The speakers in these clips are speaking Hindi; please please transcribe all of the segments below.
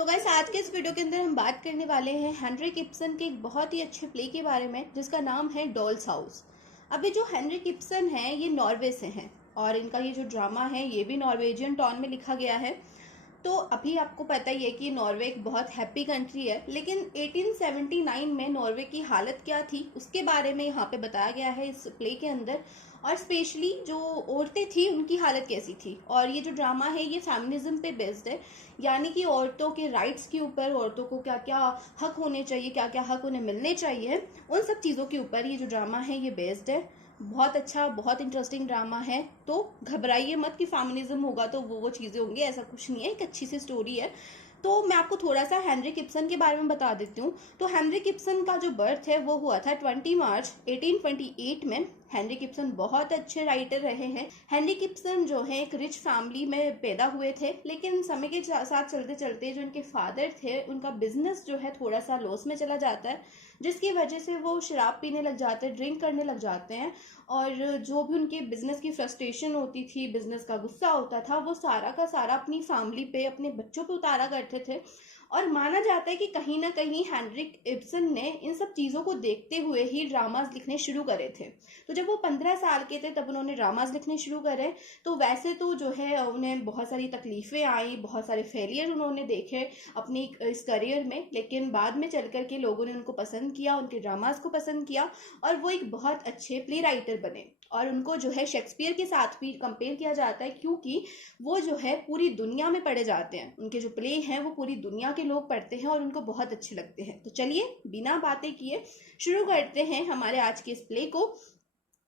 सो गाइस, आज के इस वीडियो के अंदर हम बात करने वाले हैं हेनरिक इब्सन के एक बहुत ही अच्छे प्ले के बारे में जिसका नाम है डॉल्स हाउस। अभी जो हेनरिक इब्सन है ये नॉर्वे से हैं और इनका ये जो ड्रामा है ये भी नॉर्वेजियन टोन में लिखा गया है। तो अभी आपको पता ही है कि नॉर्वे एक बहुत हैप्पी कंट्री है, लेकिन 1879 में नॉर्वे की हालत क्या थी उसके बारे में यहाँ पे बताया गया है इस प्ले के अंदर। और स्पेशली जो औरतें थी उनकी हालत कैसी थी। और ये जो ड्रामा है ये फेमिनिज्म पे बेस्ड है, यानी कि औरतों के राइट्स के ऊपर, औरतों को क्या क्या हक होने चाहिए, क्या क्या हक उन्हें मिलने चाहिए, उन सब चीज़ों के ऊपर ये जो ड्रामा है ये बेस्ड है। बहुत अच्छा, बहुत इंटरेस्टिंग ड्रामा है। तो घबराइए मत कि फेमिनिज्म होगा तो वो चीज़ें होंगी, ऐसा कुछ नहीं है। एक अच्छी सी स्टोरी है। तो मैं आपको थोड़ा सा हेनरिक इब्सन के बारे में बता देती हूँ। तो हेनरिक इब्सन का जो बर्थ है वो हुआ था 20 मार्च 1828 में। हेनरिक इब्सन बहुत अच्छे राइटर रहे हैं। हेनरिक इब्सन जो है एक रिच फैमिली में पैदा हुए थे, लेकिन समय के साथ चलते चलते जो इनके फादर थे उनका बिजनेस जो है थोड़ा सा लॉस में चला जाता है, जिसकी वजह से वो शराब पीने लग जाते हैं, ड्रिंक करने लग जाते हैं। और जो भी उनके बिजनेस की फ्रस्ट्रेशन होती थी, बिजनेस का गुस्सा होता था, वो सारा का सारा अपनी फैमिली पे, अपने बच्चों पे उतारा करते थे। और माना जाता है कि कहीं ना कहीं हेनरिक इब्सन ने इन सब चीज़ों को देखते हुए ही ड्रामाज लिखने शुरू करे थे। तो जब वो 15 साल के थे तब उन्होंने ड्रामाज लिखने शुरू करे। तो वैसे तो जो है उन्हें बहुत सारी तकलीफें आई, बहुत सारे फेलियर उन्होंने देखे अपनी इस करियर में, लेकिन बाद में चल कर के लोगों ने उनको पसंद किया, उनके ड्रामाज को पसंद किया और वो एक बहुत अच्छे प्ले राइटर बने। और उनको जो है शेक्सपियर के साथ भी कंपेयर किया जाता है, क्योंकि वो जो है पूरी दुनिया में पढ़े जाते हैं। उनके जो प्ले हैं वो पूरी दुनिया के लोग पढ़ते हैं और उनको बहुत अच्छे लगते हैं। तो चलिए बिना बातें किए शुरू करते हैं हमारे आज के इस प्ले को।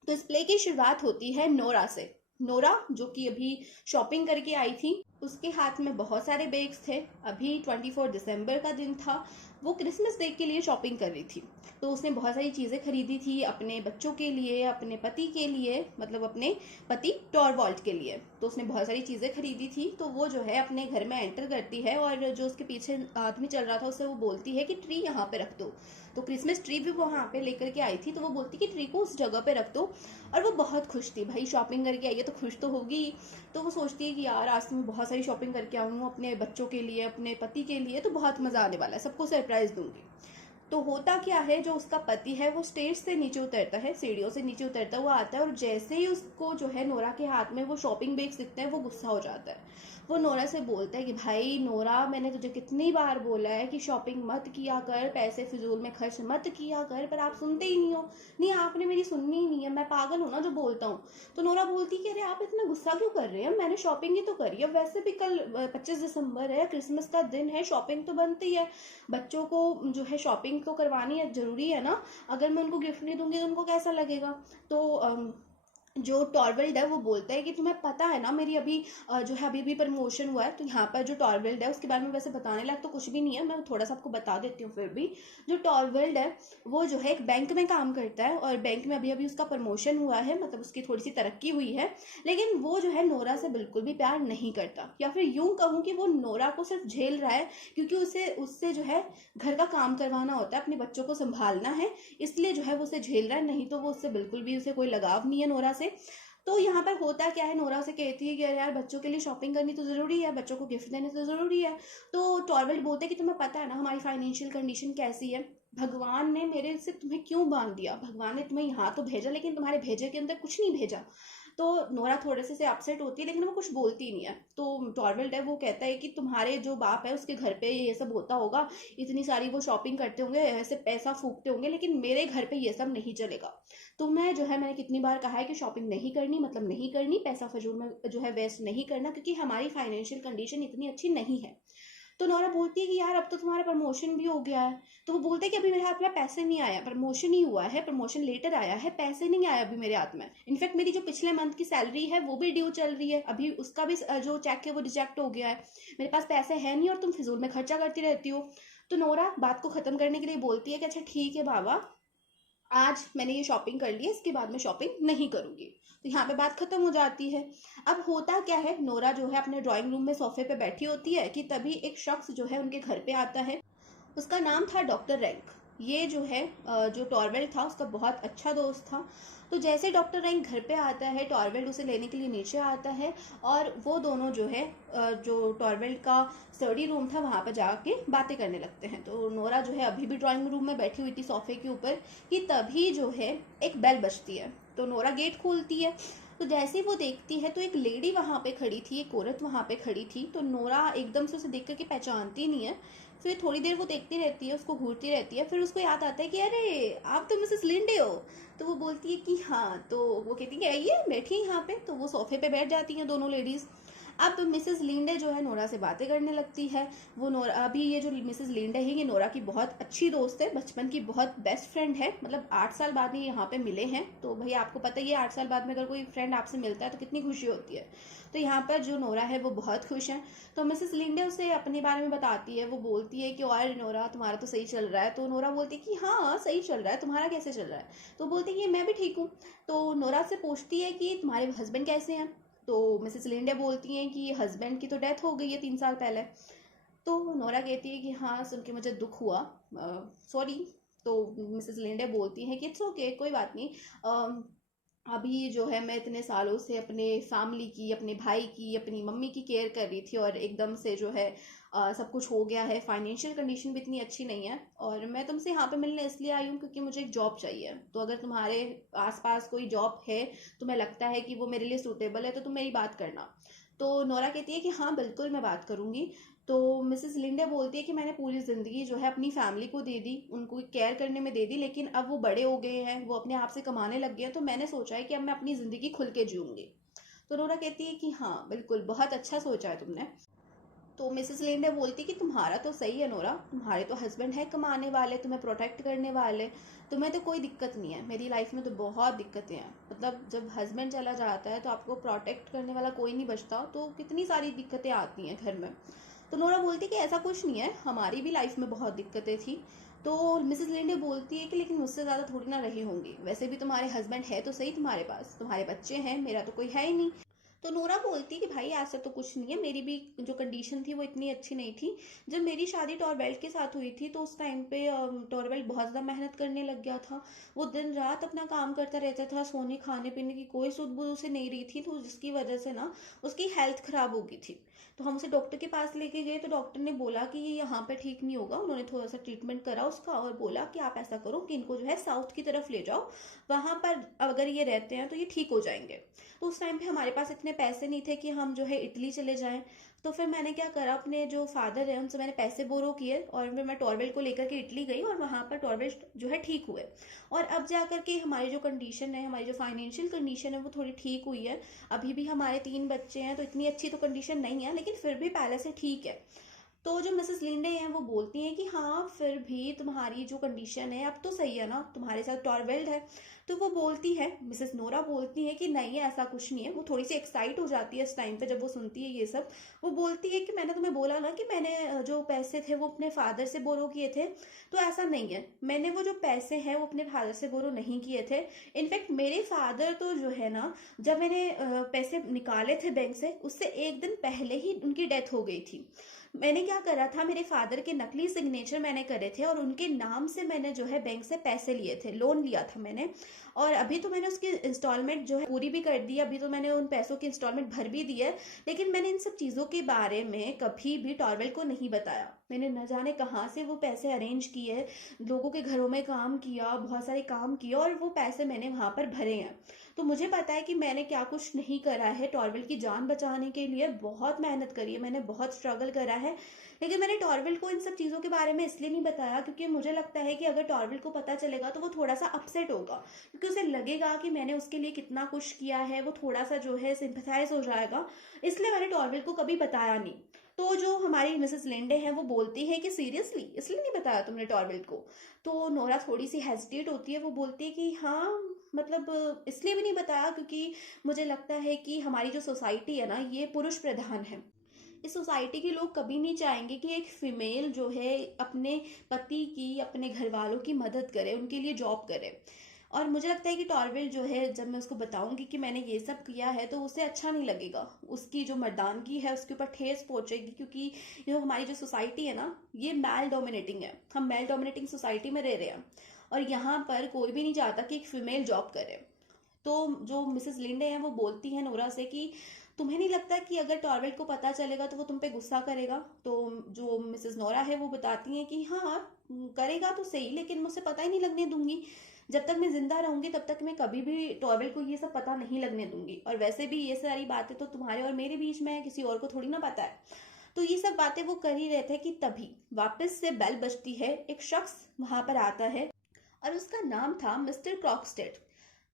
तो इस प्ले की शुरुआत होती है नोरा से। नोरा जो कि अभी शॉपिंग करके आई थी, उसके हाथ में बहुत सारे बैग्स थे। अभी 24 दिसंबर का दिन था, वो क्रिसमस डे के लिए शॉपिंग कर रही थी। तो उसने बहुत सारी चीज़ें खरीदी थी अपने बच्चों के लिए, अपने पति के लिए, मतलब अपने पति टॉरवॉल्ट के लिए। तो उसने बहुत सारी चीज़ें खरीदी थी। तो वो जो है अपने घर में एंटर करती है और जो उसके पीछे आदमी चल रहा था उससे वो बोलती है कि ट्री यहाँ पे रख दो। तो क्रिसमस ट्री भी वो वहाँ पे लेकर के आई थी, तो वो बोलती कि ट्री को उस जगह पे रख दो। और वो बहुत खुश थी, भाई शॉपिंग करके आई है तो खुश तो होगी। तो वो सोचती है कि यार आज तो मैं बहुत सारी शॉपिंग करके आऊँ अपने बच्चों के लिए, अपने पति के लिए, तो बहुत मज़ा आने वाला है, सबको सरप्राइज दूंगी। तो होता क्या है, जो उसका पति है वो स्टेज से नीचे उतरता है, सीढ़ियों से नीचे उतरता हुआ आता है और जैसे ही उसको जो है नोरा के हाथ में वो शॉपिंग बैग्स दिखते हैं वो गुस्सा हो जाता है। वो नोरा से बोलता है कि भाई नोरा, मैंने तुझे कितनी बार बोला है कि शॉपिंग मत किया कर, पैसे फिजूल में खर्च मत किया कर, पर आप सुनते ही नहीं हो। नहीं, आपने मेरी सुननी ही नहीं है, मैं पागल हूँ ना जो बोलता हूँ। तो नोरा बोलती कि अरे आप इतना गुस्सा क्यों कर रहे हैं, मैंने शॉपिंग ही तो करी है, वैसे भी कल 25 दिसंबर है, क्रिसमस का दिन है, शॉपिंग तो बनती है, बच्चों को जो है शॉपिंग तो करवानी है, जरूरी है ना। अगर मैं उनको गिफ्ट नहीं दूंगी तो उनको कैसा लगेगा। तो जो टॉरवेल्ड है वो बोलता है कि तुम्हें पता है ना मेरी अभी जो है अभी प्रमोशन हुआ है। तो यहाँ पर जो टॉरवेल्ड है उसके बारे में वैसे बताने लायक तो कुछ भी नहीं है, मैं थोड़ा सा आपको बता देती हूँ फिर भी। जो टॉरवेल्ड है वो जो है एक बैंक में काम करता है और बैंक में अभी अभी उसका प्रमोशन हुआ है, मतलब उसकी थोड़ी सी तरक्की हुई है। लेकिन वो जो है नोरा से बिल्कुल भी प्यार नहीं करता, या फिर यूं कहूँ कि वो नोरा को सिर्फ झेल रहा है क्योंकि उसे उससे जो है घर का काम करवाना होता है, अपने बच्चों को संभालना है, इसलिए जो है वो उसे झेल रहा है। नहीं तो वो उससे बिल्कुल भी, उसे कोई लगाव नहीं है नोरा से। तो यहाँ पर होता क्या है, नोरा से कहती है कि अरे यार बच्चों के लिए शॉपिंग करनी तो ज़रूरी है, बच्चों को गिफ्ट देने तो ज़रूरी है। तो टॉरवेल्ड बोलते हैं कि तुम्हें पता है ना हमारी फाइनेंशियल कंडीशन कैसी है, भगवान ने मेरे से तुम्हें क्यों बांध दिया, भगवान ने तुम्हें यहाँ तो भेजा लेकिन तुम्हारे भेजे के अंदर कुछ नहीं भेजा। तो नोरा थोड़े से अपसेट होती है, लेकिन वो कुछ बोलती नहीं है। तो टॉरवेल्ड है वो कहता है कि तुम्हारे जो बाप है उसके घर पे ये सब होता होगा, इतनी सारी वो शॉपिंग करते होंगे, ऐसे पैसा फूकते होंगे, लेकिन मेरे घर पे ये सब नहीं चलेगा। तो मैं जो है, मैंने कितनी बार कहा है कि शॉपिंग नहीं करनी, मतलब नहीं करनी, पैसा फजूल में जो है वेस्ट नहीं करना, क्योंकि हमारी फाइनेंशियल कंडीशन इतनी अच्छी नहीं है। तो नोरा बोलती है कि यार अब तो तुम्हारा प्रमोशन भी हो गया है। तो वो बोलते हैं कि अभी मेरे हाथ में पैसे नहीं आया, प्रमोशन ही हुआ है, प्रमोशन लेटर आया है, पैसे नहीं आया अभी मेरे हाथ में। इनफैक्ट मेरी जो पिछले मंथ की सैलरी है वो भी ड्यू चल रही है, अभी उसका भी जो चेक है वो रिजेक्ट हो गया है, मेरे पास पैसे है नहीं और तुम फिजूल में खर्चा करती रहती हो। तो नोरा बात को खत्म करने के लिए बोलती है कि अच्छा ठीक है बाबा, आज मैंने ये शॉपिंग कर ली है, इसके बाद मैं शॉपिंग नहीं करूंगी। तो यहाँ पे बात खत्म हो जाती है। अब होता क्या है, नोरा जो है अपने ड्राइंग रूम में सोफे पे बैठी होती है कि तभी एक शख्स जो है उनके घर पे आता है। उसका नाम था डॉक्टर रैंक। ये जो है जो टॉरवेल्ड था उसका बहुत अच्छा दोस्त था। तो जैसे डॉक्टर रैंक घर पे आता है, टॉरवेल्ड उसे लेने के लिए नीचे आता है और वो दोनों जो है जो टॉरवेल्ड का स्टडी रूम था वहाँ पर जाके बातें करने लगते हैं। तो नोरा जो है अभी भी ड्राइंग रूम में बैठी हुई थी सोफे के ऊपर कि तभी जो है एक बेल बजती है। तो नोरा गेट खोलती है। तो जैसे ही वो देखती है तो एक लेडी वहाँ पे खड़ी थी, एक औरत वहाँ पे खड़ी थी। तो नोरा एकदम से उसे देख करके पहचानती नहीं है। फिर थोड़ी देर वो देखती रहती है, उसको घूरती रहती है। फिर उसको याद आता है कि अरे आप तो मिसेस लिंडे हो। तो वो बोलती है कि हाँ। तो वो कहती है कि आइए बैठिए यहाँ पे। तो वो सोफे पे बैठ जाती हैं दोनों लेडीज। अब मिसेस लिंडे जो है नोरा से बातें करने लगती है। वो नोरा, अभी ये जो मिसेस लिंडे है ये नोरा की बहुत अच्छी दोस्त है, बचपन की बहुत बेस्ट फ्रेंड है। मतलब 8 साल बाद ये यहाँ पे मिले हैं। तो भाई आपको पता ही है 8 साल बाद में अगर कोई फ्रेंड आपसे मिलता है तो कितनी खुशी होती है। तो यहाँ पर जो नोरा है वो बहुत खुश है। तो मिसेस लिंडे उसे अपने बारे में बताती है। वो बोलती है कि और नोरा तुम्हारा तो सही चल रहा है। तो नोरा बोलती है कि हाँ सही चल रहा है, तुम्हारा कैसे चल रहा है। तो बोलती है कि मैं भी ठीक हूँ। तो नोरा से पूछती है कि तुम्हारे हस्बैंड कैसे हैं। तो मिसेस लिंडे बोलती हैं कि हस्बैंड की तो डेथ हो गई है 3 साल पहले। तो नोरा कहती है कि हाँ सुन के मुझे दुख हुआ, सॉरी। तो मिसेस लिंडे बोलती हैं कि इट्स ओके, कोई बात नहीं। अभी जो है मैं इतने सालों से अपने फैमिली की, अपने भाई की, अपनी मम्मी की केयर कर रही थी और एकदम से जो है सब कुछ हो गया है। फाइनेंशियल कंडीशन भी इतनी अच्छी नहीं है और मैं तुमसे यहाँ पे मिलने इसलिए आई हूँ क्योंकि मुझे एक जॉब चाहिए। तो अगर तुम्हारे आसपास कोई जॉब है, तुम्हें लगता है कि वो मेरे लिए सूटेबल है, तो तुम मेरी बात करना। तो नोरा कहती है कि हाँ बिल्कुल मैं बात करूंगी। तो मिसेस लिंडे बोलती है कि मैंने पूरी ज़िंदगी जो है अपनी फैमिली को दे दी, उनको केयर करने में दे दी, लेकिन अब वो बड़े हो गए हैं, वो अपने आप से कमाने लग गए हैं। तो मैंने सोचा है कि अब मैं अपनी ज़िंदगी खुल के जीऊँगी। तो नोरा कहती है कि हाँ बिल्कुल बहुत अच्छा सोचा है तुमने। तो मिसेस लिंडे बोलती है कि तुम्हारा तो सही है नोरा, तुम्हारे तो हस्बैंड है कमाने वाले, तुम्हें प्रोटेक्ट करने वाले, तुम्हें तो कोई दिक्कत नहीं है। मेरी लाइफ में तो बहुत दिक्कतें हैं। मतलब जब हस्बैंड चला जाता है तो आपको प्रोटेक्ट करने वाला कोई नहीं बचता, तो कितनी सारी दिक्कतें आती हैं घर में। तो नोरा बोलती है कि ऐसा कुछ नहीं है, हमारी भी लाइफ में बहुत दिक्कतें थी। तो मिसेस लिंडे बोलती है कि लेकिन मुझसे ज़्यादा थोड़ी ना रही होंगी, वैसे भी तुम्हारे हस्बैंड है तो सही तुम्हारे पास, तुम्हारे बच्चे हैं, मेरा तो कोई है ही नहीं। तो नोरा बोलती कि भाई ऐसा तो कुछ नहीं है, मेरी भी जो कंडीशन थी वो इतनी अच्छी नहीं थी। जब मेरी शादी टॉरवेल्ट के साथ हुई थी तो उस टाइम पे टॉरवेल्ट बहुत ज़्यादा मेहनत करने लग गया था। वो दिन रात अपना काम करता रहता था, सोने खाने पीने की कोई सुध बुध उसे नहीं रही थी। तो जिसकी वजह से ना उसकी हेल्थ खराब हो गई थी। तो हम उसे डॉक्टर के पास लेके गए तो डॉक्टर ने बोला कि ये यहाँ पे ठीक नहीं होगा। उन्होंने थोड़ा सा ट्रीटमेंट करा उसका और बोला कि आप ऐसा करो कि इनको जो है साउथ की तरफ ले जाओ, वहां पर अगर ये रहते हैं तो ये ठीक हो जाएंगे। तो उस टाइम पे हमारे पास इतने पैसे नहीं थे कि हम जो है इटली चले जाएं। तो फिर मैंने क्या करा, अपने जो फादर है उनसे मैंने पैसे बोरो किए और फिर मैं टॉरवेल्ट को लेकर के इटली गई और वहां पर टॉरवेल्ट जो है ठीक हुए। और अब जाकर के हमारी जो कंडीशन है, हमारी जो फाइनेंशियल कंडीशन है वो थोड़ी ठीक हुई है। अभी भी हमारे 3 बच्चे हैं तो इतनी अच्छी तो कंडीशन नहीं है, लेकिन फिर भी पहले से ठीक है। तो जो मिसेस लिंडे हैं वो बोलती हैं कि हाँ फिर भी तुम्हारी जो कंडीशन है अब तो सही है ना, तुम्हारे साथ टॉरवेल्ड है। तो वो बोलती है, मिसेस नोरा बोलती है कि नहीं ऐसा कुछ नहीं है। वो थोड़ी सी एक्साइट हो जाती है इस टाइम पे जब वो सुनती है ये सब। वो बोलती है कि मैंने तुम्हें बोला ना कि मैंने जो पैसे थे वो अपने फादर से बोरो किए थे। तो ऐसा नहीं है, मैंने वो जो पैसे हैं वो अपने फादर से बोरो नहीं किए थे। इनफैक्ट मेरे फादर तो जो है ना, जब मैंने पैसे निकाले थे बैंक से उससे एक दिन पहले ही उनकी डेथ हो गई थी। मैंने क्या करा था, मेरे फादर के नकली सिग्नेचर मैंने करे थे और उनके नाम से मैंने जो है बैंक से पैसे लिए थे, लोन लिया था मैंने। और अभी तो मैंने उसकी इंस्टॉलमेंट जो है पूरी भी कर दी, अभी तो मैंने उन पैसों की इंस्टॉलमेंट भर भी दी है। लेकिन मैंने इन सब चीज़ों के बारे में कभी भी टॉरवेल को नहीं बताया। मैंने न जाने कहाँ से वो पैसे अरेंज किए, लोगों के घरों में काम किया, बहुत सारे काम किए और वो पैसे मैंने वहां पर भरे हैं। तो मुझे पता है कि मैंने क्या कुछ नहीं करा है। टॉरवेल की जान बचाने के लिए बहुत मेहनत करी है मैंने, बहुत स्ट्रगल करा है। लेकिन मैंने टॉरवेल को इन सब चीज़ों के बारे में इसलिए नहीं बताया क्योंकि मुझे लगता है कि अगर टॉरवेल को पता चलेगा तो वो थोड़ा सा अपसेट होगा, क्योंकि उसे लगेगा कि मैंने उसके लिए कितना कुछ किया है। वो थोड़ा सा जो है सिंपथाइज हो जाएगा। इसलिए मैंने टॉरवेल को कभी बताया नहीं। तो जो हमारी मिसेस लिंडे है वो बोलती है कि सीरियसली इसलिए नहीं बताया तुमने टॉरवेल को। तो नोरा थोड़ी सी हेजिटेट होती है। वो बोलती है कि हाँ मतलब इसलिए भी नहीं बताया क्योंकि मुझे लगता है कि हमारी जो सोसाइटी है ना ये पुरुष प्रधान है। इस सोसाइटी के लोग कभी नहीं चाहेंगे कि एक फीमेल जो है अपने पति की, अपने घर वालों की मदद करे, उनके लिए जॉब करे। और मुझे लगता है कि टॉरवेल जो है, जब मैं उसको बताऊंगी कि मैंने ये सब किया है, तो उसे अच्छा नहीं लगेगा, उसकी जो मर्दानगी है उसके ऊपर ठेस पहुंचेगी, क्योंकि जो हमारी जो सोसाइटी है ना, ये मेल डोमिनेटिंग है, हम मेल डोमिनेटिंग सोसाइटी में रह रहे हैं, और यहाँ पर कोई भी नहीं चाहता कि एक फीमेल जॉब करे। तो जो मिसेस लिंडे हैं वो बोलती हैं नोरा से कि तुम्हें नहीं लगता कि अगर टॉरवेल को पता चलेगा तो वो तुम पे गुस्सा करेगा? तो जो मिसेस नोरा है वो बताती हैं कि हाँ, करेगा तो सही, लेकिन मुझसे पता ही नहीं लगने दूंगी। जब तक मैं जिंदा रहूंगी तब तक मैं कभी भी टॉरवेल को ये सब पता नहीं लगने दूंगी, और वैसे भी ये सारी बातें तो तुम्हारे और मेरे बीच में है, किसी और को थोड़ी ना पता है। तो ये सब बातें वो कर ही रहे थे कि तभी वापस से बेल बजती है, एक शख्स वहां पर आता है, और उसका नाम था मिस्टर क्रॉक्सटेड।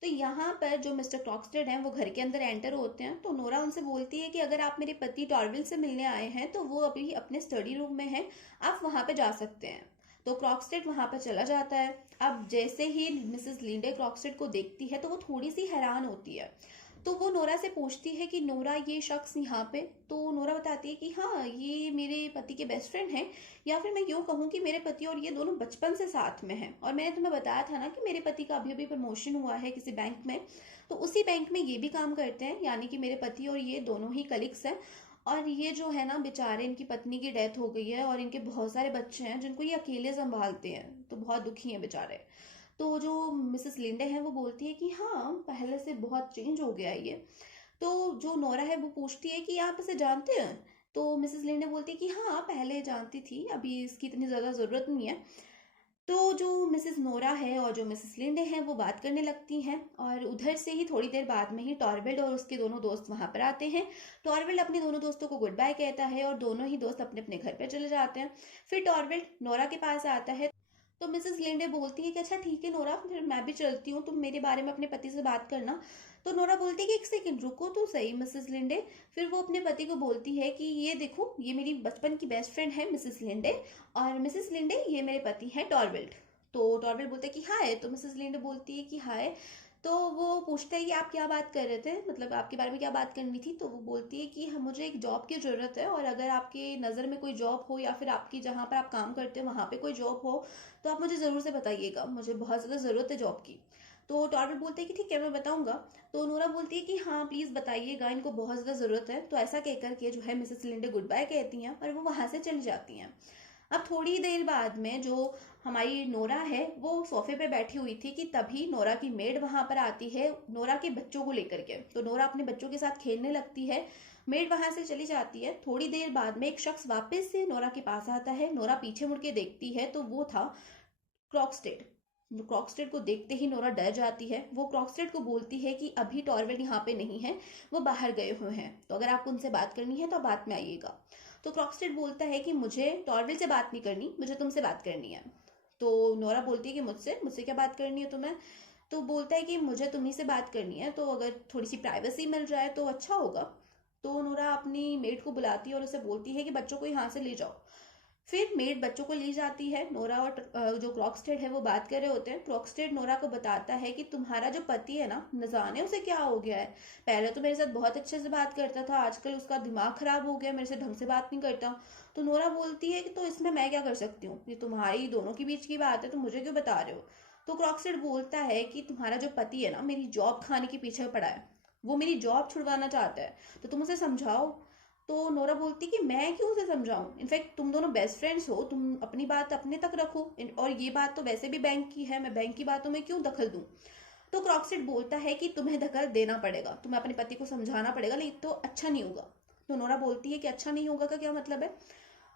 तो यहाँ पर जो मिस्टर क्रॉक्सटेड हैं वो घर के अंदर एंटर होते हैं, तो नोरा उनसे बोलती है कि अगर आप मेरे पति टॉरविल से मिलने आए हैं तो वो अभी अपने स्टडी रूम में हैं, आप वहां पे जा सकते हैं। तो क्रॉक्सटेड वहां पर चला जाता है। अब जैसे ही मिसेस लिंडे क्रॉक्सटेड को देखती है तो वो थोड़ी सी हैरान होती है। तो वो नोरा से पूछती है कि नोरा, ये शख्स यहाँ पे? तो नोरा बताती है कि हाँ, ये मेरे पति के बेस्ट फ्रेंड हैं, या फिर मैं यूँ कहूँ कि मेरे पति और ये दोनों बचपन से साथ में हैं, और मैंने तुम्हें बताया था ना कि मेरे पति का अभी अभी प्रमोशन हुआ है किसी बैंक में, तो उसी बैंक में ये भी काम करते हैं, यानी कि मेरे पति और ये दोनों ही कलीग्स हैं। और ये जो है ना बेचारे, इनकी पत्नी की डेथ हो गई है और इनके बहुत सारे बच्चे हैं जिनको ये अकेले संभालते हैं, तो बहुत दुखी हैं बेचारे। तो जो मिसेस लिंडे हैं वो बोलती है कि हाँ, पहले से बहुत चेंज हो गया है ये। तो जो नोरा है वो पूछती है कि आप इसे जानते हैं? तो मिसेस लिंडे बोलती है कि हाँ, पहले जानती थी, अभी इसकी इतनी ज़्यादा ज़रूरत नहीं है। तो जो मिसेस नोरा है और जो मिसेस लिंडे हैं वो बात करने लगती हैं, और उधर से ही थोड़ी देर बाद में ही टॉरवेल्ड और उसके दोनों दोस्त वहां पर आते हैं। टॉरवेल्ड अपने दोनों दोस्तों को गुड बाय कहता है और दोनों ही दोस्त अपने अपने घर पर चले जाते हैं। फिर टॉरवेल्ड नोरा के पास आता है। तो मिसेस लिंडे बोलती है कि अच्छा ठीक है नोरा, फिर मैं भी चलती हूँ, तुम मेरे बारे में अपने पति से बात करना। तो नोरा बोलती है कि एक सेकंड रुको तो सही मिसेस लिंडे। फिर वो अपने पति को बोलती है कि ये देखो, ये मेरी बचपन की बेस्ट फ्रेंड है मिसेस लिंडे, और मिसेस लिंडे ये मेरे पति हैं टॉरवेल्ड। तो टॉरवेल्ड बोलते हैं कि हाय। तो मिसेस लिंडे बोलती है कि हाय। तो वो पूछता है कि आप क्या बात कर रहे थे, मतलब आपके बारे में क्या बात करनी थी? तो वो बोलती है कि हम, मुझे एक जॉब की ज़रूरत है, और अगर आपकी नज़र में कोई जॉब हो या फिर आपकी जहाँ पर आप काम करते हो वहाँ पे कोई जॉब हो तो आप मुझे ज़रूर से बताइएगा, मुझे बहुत ज़्यादा ज़रूरत है जॉब की। तो टॉरवेल्ड बोलते हैं कि ठीक है, मैं बताऊंगा। तो नोरा बोलती है कि हाँ प्लीज़ बताइएगा, इनको बहुत ज़्यादा ज़रूरत है। तो ऐसा कहकर के जो है मिसेस लिंडे गुड बाय कहती हैं और वो वहाँ से चली जाती हैं। अब थोड़ी देर बाद में जो हमारी नोरा है वो सोफे पे बैठी हुई थी कि तभी नोरा की मेड वहां पर आती है नोरा के बच्चों को लेकर के। तो नोरा अपने बच्चों के साथ खेलने लगती है, मेड वहां से चली जाती है। थोड़ी देर बाद में एक शख्स वापस से नोरा के पास आता है। नोरा पीछे मुड़ के देखती है तो वो था क्रॉक्सटेड। क्रॉक्सटेड को देखते ही नोरा डर जाती है। वो क्रॉक्सटेड को बोलती है कि अभी टॉरवेल यहाँ पे नहीं है, वो बाहर गए हुए हैं, तो अगर आपको उनसे बात करनी है तो आप बाद में आइएगा। तो क्रॉक्सटेड बोलता है कि मुझे टॉरवेल से बात नहीं करनी, मुझे तुमसे बात करनी है। तो नोरा बोलती है कि मुझसे मुझसे क्या बात करनी है तुम्हें? तो बोलता है कि मुझे तुम्ही से बात करनी है, तो अगर थोड़ी सी प्राइवेसी मिल जाए तो अच्छा होगा। तो नोरा अपनी मेड को बुलाती है और उसे बोलती है कि बच्चों को यहाँ से ले जाओ। फिर मेड बच्चों को ले जाती है। नोरा और जो क्रॉक्सटेड है वो बात कर रहे होते हैं। क्रॉक्सटेड नोरा को बताता है कि तुम्हारा जो पति है ना, न जाने उसे क्या हो गया है, पहले तो मेरे साथ बहुत अच्छे से बात करता था, आजकल उसका दिमाग खराब हो गया, मेरे से ढंग से बात नहीं करता। तो नोरा बोलती है कि तो इसमें मैं क्या कर सकती हूँ, ये तुम्हारी दोनों के बीच की बात है, तो मुझे क्यों बता रहे हो? तो क्रॉक्सटेड बोलता है कि तुम्हारा जो पति है ना, मेरी जॉब खाने के पीछे पड़ा है, वो मेरी जॉब छुड़वाना चाहता है, तो तुम उसे समझाओ। तो नोरा बोलती कि मैं क्यों उसे समझाऊं, इनफैक्ट तुम दोनों बेस्ट फ्रेंड्स हो, तुम अपनी बात अपने तक रखो, और ये बात तो वैसे भी बैंक की है, मैं बैंक की बातों में क्यों दखल दूं? तो क्रॉक्सिट बोलता है कि तुम्हें दखल देना पड़ेगा, तुम्हें अपने पति को समझाना पड़ेगा, नहीं तो अच्छा नहीं होगा। तो नोरा बोलती है कि अच्छा नहीं होगा का क्या मतलब है?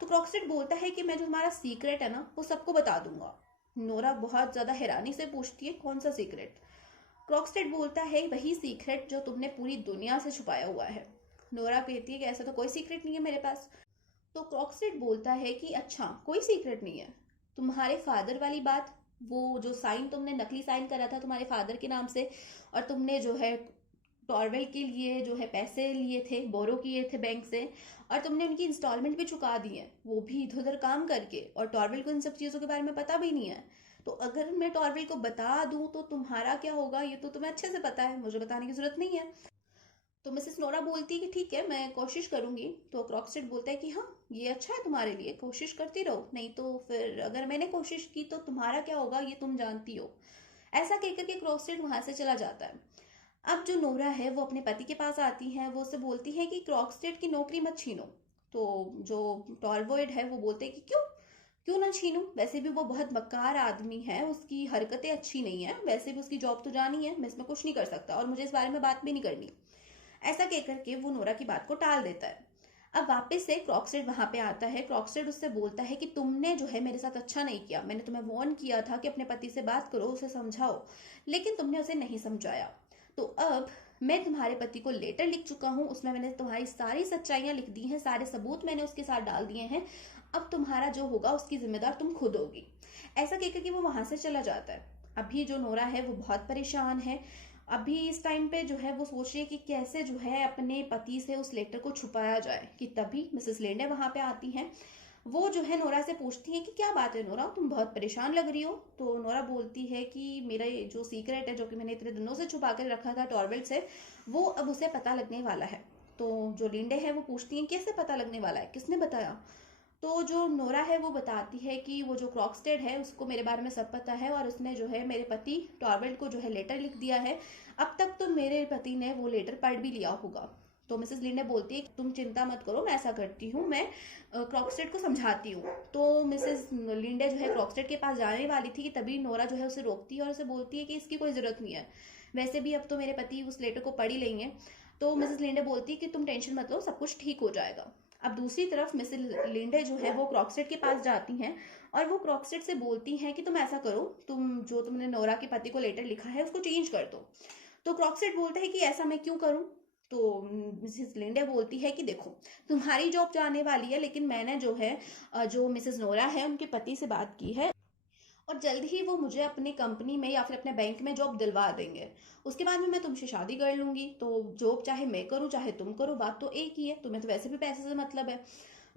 तो क्रॉक्सिट बोलता है कि मैं जो तुम्हारा सीक्रेट है ना वो सबको बता दूंगा। नोरा बहुत ज्यादा हैरानी से पूछती है कौन सा सीक्रेट? क्रॉक्सटेड बोलता है वही सीक्रेट जो तुमने पूरी दुनिया से छुपाया हुआ है। नोरा कहती है कि ऐसा तो कोई सीक्रेट नहीं है मेरे पास। तो क्रॉक्सटेड बोलता है कि अच्छा कोई सीक्रेट नहीं है, तुम्हारे फादर वाली बात, वो जो साइन तुमने नकली साइन करा था तुम्हारे फादर के नाम से, और तुमने जो है टॉरवेल के लिए जो है पैसे लिए थे, बोरो किए थे बैंक से, और तुमने उनकी इंस्टॉलमेंट भी चुका दी है, वो भी इधर उधर काम करके, और टॉरवेल को इन सब चीज़ों के बारे में पता भी नहीं है। तो अगर मैं टॉरवेल को बता दूं तो तुम्हारा क्या होगा, ये तो तुम्हें अच्छे से पता है, मुझे बताने की जरूरत नहीं है। तो मिसेस नोरा बोलती है कि ठीक है, मैं कोशिश करूंगी। तो क्रॉक्सटेड बोलता है कि हाँ, ये अच्छा है तुम्हारे लिए, कोशिश करती रहो, नहीं तो फिर अगर मैंने कोशिश की तो तुम्हारा क्या होगा ये तुम जानती हो। ऐसा कहकर के क्रॉकस्टेड वहां से चला जाता है। अब जो नोरा है वो अपने पति के पास आती है, वो उससे बोलती है कि क्रॉकस्टेड की नौकरी मत छीनो। तो जो टॉरवॉयड है वो बोलते हैं कि क्यों क्यों ना छीनूं, वैसे भी वो बहुत मक्कार आदमी है, उसकी हरकतें अच्छी नहीं है, वैसे भी उसकी जॉब तो जानी है, मैं इसमें कुछ नहीं कर सकता और मुझे इस बारे में बात भी नहीं करनी। ऐसा कहकर के वो नोरा की बात को टाल देता है। अब वापस से क्रॉकस्टेड वहां पे आता है। क्रॉकस्टेड उससे बोलता है कि तुमने जो है मेरे साथ अच्छा नहीं किया, मैंने तुम्हें वार्न किया था कि अपने पति से बात करो, उसे समझाओ, लेकिन तुमने उसे नहीं समझाया। तो अब मैं तुम्हारे पति को लेटर लिख चुका हूँ, उसमें मैंने तुम्हारी सारी सच्चाइयां लिख दी हैं, सारे सबूत मैंने उसके साथ डाल दिए हैं। अब तुम्हारा जो होगा उसकी जिम्मेदार तुम खुद होगी। ऐसा कहकर कि वो वहां से चला जाता है। अभी जो नोरा है वो बहुत परेशान है। अभी इस टाइम पे जो है वो सोच रही है कि कैसे जो है अपने पति से उस लेटर को छुपाया जाए, कि तभी मिसेस लेंडे वहां पे आती हैं। वो जो है नोरा से पूछती है कि क्या बात है नोरा, तुम बहुत परेशान लग रही हो। तो नोरा बोलती है कि मेरा ये जो सीक्रेट है, जो कि मैंने इतने दिनों से छुपा कर रखा था टॉरवेल्ट से, वो अब उसे पता लगने वाला है। तो जो लिंडे है वो पूछती है कैसे पता लगने वाला है, किसने बताया। तो जो नोरा है वो बताती है कि वो जो क्रॉकस्टेड है उसको मेरे बारे में सब पता है, और उसने जो है मेरे पति टॉरवेल्ट को जो है लेटर लिख दिया है। अब तक तो मेरे पति ने वो लेटर पढ़ भी लिया होगा। तो मिसेस लिंडे बोलती है कि तुम चिंता मत करो, मैं ऐसा करती हूँ, मैं क्रॉकस्टेड को समझाती हूँ। तो मिसेस लिंडे जो है क्रॉकस्टेड के पास जाने वाली थी कि तभी नोरा जो है उसे रोकती है और उसे बोलती है कि इसकी कोई जरूरत नहीं है, वैसे भी अब तो मेरे पति उस लेटर को पढ़ ही लेंगे। तो मिसेस लिंडे बोलती है कि तुम टेंशन मत लो, सब कुछ ठीक हो जाएगा। अब दूसरी तरफ मिसेस लिंडे जो है वो क्रॉकस्टेड के पास जाती हैं और वो क्रॉकस्टेड से बोलती हैं कि तुम ऐसा करो, तुम जो तुमने नोरा के पति को लेटर लिखा है उसको चेंज कर दो। तो क्रॉकस्टेड बोलता है कि ऐसा मैं क्यों करूं। तो मिसेस लिंडे बोलती है कि देखो, तुम्हारी जॉब जाने वाली है, लेकिन मैंने जो है जो मिसेस नोरा है उनके पति से बात की है, और जल्द ही वो मुझे अपनी कंपनी में या फिर अपने बैंक में जॉब दिलवा देंगे। उसके बाद में मैं तुमसे शादी कर लूंगी, तो जॉब चाहे मैं करूं चाहे तुम करो, बात तो एक ही है, तुम्हें तो वैसे भी पैसे से मतलब है।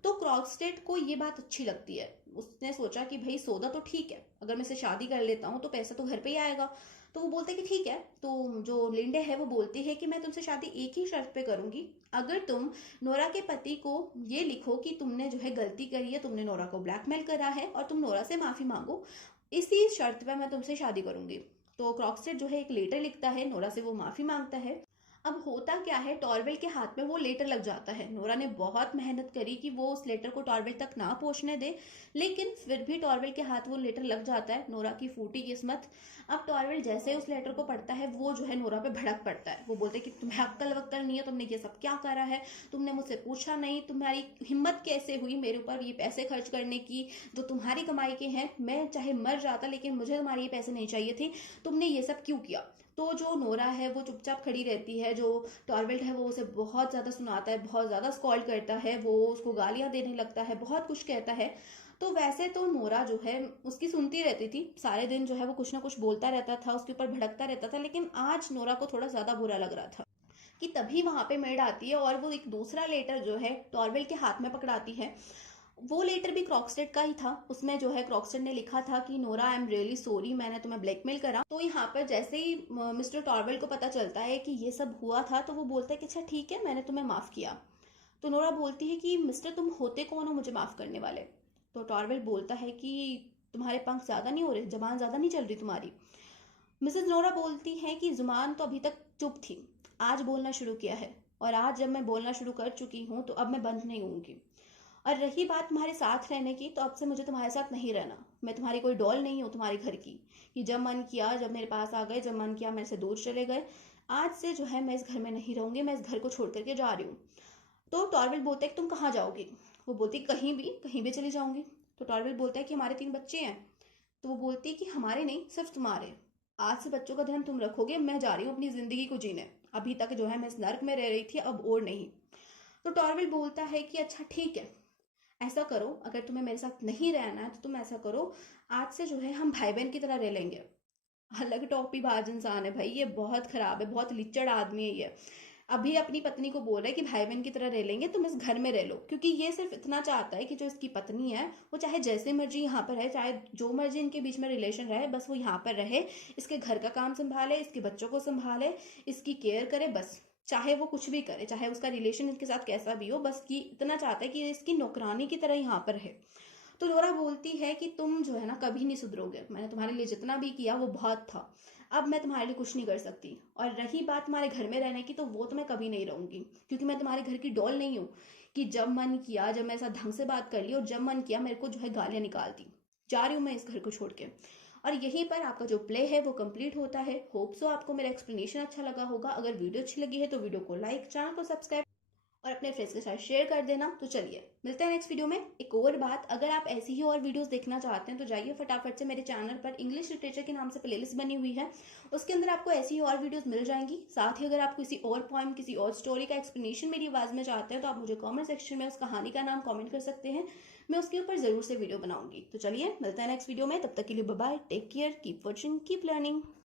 तो क्रॉकस्टेड को ये बात अच्छी लगती है। उसने सोचा कि भाई सौदा तो ठीक है, अगर मैं इसे शादी कर लेता हूँ तो पैसा तो घर पे ही आएगा। तो वो बोलते हैं कि ठीक है। तो जो लिंडे है वो बोलती है कि मैं तुमसे शादी एक ही शर्त पे करूंगी, अगर तुम नोरा के पति को ये लिखो कि तुमने जो है गलती करी है, तुमने नोरा को ब्लैकमेल करा है और तुम नोरा से माफी मांगो, इसी शर्त पे मैं तुमसे शादी करूंगी। तो क्रॉकस्टेड जो है एक लेटर लिखता है, नोरा से वो माफी मांगता है। अब होता क्या है, टॉरवेल के हाथ में वो लेटर लग जाता है। नोरा ने बहुत मेहनत करी कि वो उस लेटर को टॉरवेल तक ना पहुंचने दे, लेकिन फिर भी टॉरवेल के हाथ वो लेटर लग जाता है। नोरा की फूटी किस्मत। अब टॉरवेल जैसे ही उस लेटर को पढ़ता है वो जो है नोरा पे भड़क पड़ता है। वो बोलते हैं कि तुम्हें अक्ल वक्ल नहीं है, तुमने ये सब क्या करा है, तुमने मुझसे पूछा नहीं, तुम्हारी हिम्मत कैसे हुई मेरे ऊपर ये पैसे खर्च करने की जो तुम्हारी कमाई के हैं, मैं चाहे मर जाता लेकिन मुझे तुम्हारे ये पैसे नहीं चाहिए थे, तुमने ये सब क्यों किया। तो जो नोरा है वो चुपचाप खड़ी रहती है। जो टॉरवेल्ट है वो उसे बहुत ज्यादा सुनाता है, बहुत ज्यादा स्कॉल्ड करता है, वो उसको गालियां देने लगता है, बहुत कुछ कहता है। तो वैसे तो नोरा जो है उसकी सुनती रहती थी, सारे दिन जो है वो कुछ ना कुछ बोलता रहता था, उसके ऊपर भड़कता रहता था, लेकिन आज नोरा को थोड़ा ज्यादा बुरा लग रहा था। कि तभी वहां पे मेड आती है और वो एक दूसरा लेटर जो है टॉरवेल के हाथ में पकड़ाती है। वो लेटर भी क्रॉकस्टेड का ही था। उसमें जो है क्रॉकस्टेड ने लिखा था कि Nora I am really sorry, मैंने तुम्हें ब्लैकमेल करा। तो यहाँ पर जैसे ही मिस्टर टॉरवेल को पता चलता है कि ये सब हुआ था, तो वो बोलता है कि अच्छा ठीक है, मैंने तुम्हें माफ किया। तो नोरा बोलती है कि मिस्टर तुम होते कौन हो मुझे माफ करने वाले। तो टॉरवेल बोलता है कि तुम्हारे पंख ज्यादा नहीं हो रहे, जबान ज्यादा नहीं चल रही तुम्हारी। मिसेस नोरा बोलती है कि जुबान तो अभी तक चुप थी, आज बोलना शुरू किया है, और आज जब मैं बोलना शुरू कर चुकी हूँ तो अब मैं बंद नहीं होंगी। और रही बात तुम्हारे साथ रहने की, तो अब से मुझे तुम्हारे साथ नहीं रहना। मैं तुम्हारी कोई डॉल नहीं हूँ तुम्हारे घर की, कि जब मन किया जब मेरे पास आ गए, जब मन किया मेरे से दूर चले गए। आज से जो है मैं इस घर में नहीं रहूंगी, मैं इस घर को छोड़ करके जा रही हूँ। तो टॉरवेल बोलता है कि तुम कहाँ जाओगी। वो बोलती कहीं भी चली जाऊंगी। तो टॉरवेल बोलता है कि हमारे 3 बच्चे हैं। तो वो बोलती है कि हमारे नहीं, सिर्फ तुम्हारे। आज से बच्चों का ध्यान तुम रखोगे, मैं जा रही हूँ अपनी जिंदगी को जीने। अभी तक जो है मैं इस नर्क में रह रही थी, अब और नहीं। तो टॉरवेल बोलता है कि अच्छा ठीक है, ऐसा करो, अगर तुम्हें मेरे साथ नहीं रहना है तो तुम ऐसा करो, आज से जो है हम भाई बहन की तरह रह लेंगे। अलग टॉपी बाज इंसान है भाई, ये बहुत खराब है, बहुत लिचड़ आदमी है ये। अभी अपनी पत्नी को बोल रहा है कि भाई बहन की तरह रह लेंगे, तुम इस घर में रह लो, क्योंकि ये सिर्फ इतना चाहता है कि जो इसकी पत्नी है वो चाहे जैसे मर्जी यहाँ पर रहे, चाहे जो मर्जी इनके बीच में रिलेशन रहे, बस वो यहाँ पर रहे, इसके घर का काम संभाले, इसके बच्चों को संभाले, इसकी केयर करे, बस। चाहे वो कुछ भी करे, चाहे उसका रिलेशन इसके साथ कैसा भी हो, बस ये इतना चाहता है कि इसकी नौकरानी की तरह यहाँ पर रहे। तो नोरा बोलती है कि तुम जो है ना कभी नहीं सुधरोगे, मैंने तुम्हारे लिए जितना भी किया वो बहुत था, अब मैं तुम्हारे लिए कुछ नहीं कर सकती। और रही बात तुम्हारे घर में रहने की, तो वो तो मैं कभी नहीं रहूंगी, क्योंकि मैं तुम्हारे घर की डॉल नहीं हूँ कि जब मन किया, जब मैं ऐसा ढंग से बात कर ली और जब मन किया मेरे को जो है गालियां निकालती। जा रही हूँ मैं इस घर को छोड़ के। और यहीं पर आपका जो प्ले है वो कंप्लीट होता है। होप सो आपको मेरा एक्सप्लेनेशन अच्छा लगा होगा। अगर वीडियो अच्छी लगी है तो वीडियो को लाइक, चैनल को सब्सक्राइब और अपने फ्रेंड्स के साथ शेयर कर देना। तो चलिए मिलते हैं नेक्स्ट वीडियो में। एक और बात, अगर आप ऐसी ही और वीडियोस देखना चाहते हैं तो जाइए फटाफट से मेरे चैनल पर इंग्लिश लिटरेचर के नाम से प्लेलिस्ट बनी हुई है, उसके अंदर आपको ऐसी ही और वीडियोस मिल जाएंगी। साथ ही अगर आप किसी और पोइम, किसी और स्टोरी का एक्सप्लेनेशन मेरी आवाज में चाहते हैं तो आप मुझे कॉमेंट सेक्शन में उस कहानी का नाम कॉमेंट कर सकते हैं, मैं उसके ऊपर जरूर से वीडियो बनाऊंगी। तो चलिए मिलते हैं नेक्स्ट वीडियो में, तब तक के लिए bye bye, take care, keep watching, keep learning.